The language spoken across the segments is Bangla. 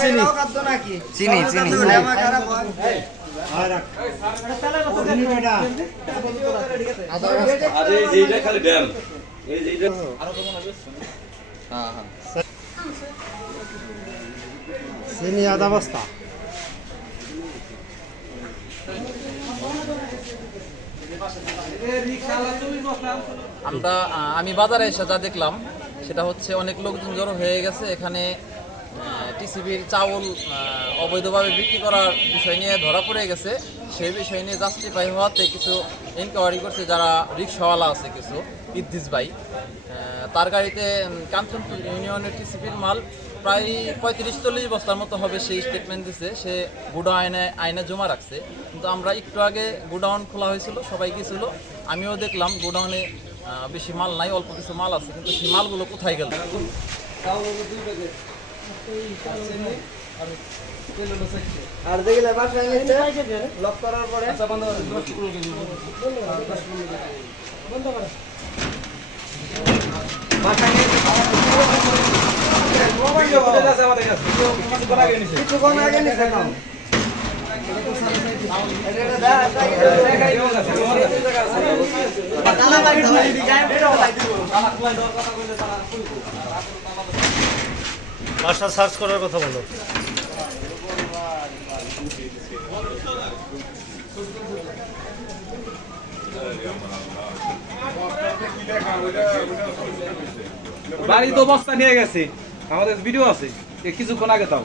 চিনি। চিনি চিনি যেটা হ্যাঁ। হ্যাঁ চিনি আধা বস্তা। আমরা আমি বাজারে এসে যা দেখলাম সেটা হচ্ছে অনেক লোকজন জড়ো হয়ে গেছে। এখানে টিসিবির চাউল অবৈধভাবে বিক্রি করার বিষয় নিয়ে ধরা পড়ে গেছে। সেই বিষয় নিয়ে জাস্টিফাই হওয়াতে কিছু ইনকোয়ারি করছে যারা রিক্সাওয়ালা আছে কিছু ইদ্দিস ভাই। তার গাড়িতে কাঞ্চনপুর ইউনিয়নের টিসিবির মাল প্রায় পঁয়ত্রিশ চল্লিশ বস্তার মতো হবে সেই স্টেটমেন্ট দিছে। সে গুডাউন আইনে আইনে জমা রাখছে। কিন্তু আমরা একটু আগে গুডাউন খোলা হয়েছিল, সবাই গেছিল। আমিও দেখলাম গুডাউনে বেশি মাল নাই, অল্প কিছু মাল আছে। কিন্তু সেই মালগুলো কোথায় গেল? আর যেগুলো বাসায় নিচ্ছে লক করার পরে বাসায় নিয়ে কিছুক্ষণ আগে বাসা সার্চ করার কথা বলো। বাড়ি তো অবস্থা নিয়ে গেছে। আমাদের ভিডিও আছে। কিছুক্ষণ আগে তাও।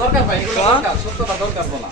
দরকার ভাই এগুলো দরকার সত্যটা দরকার বলা।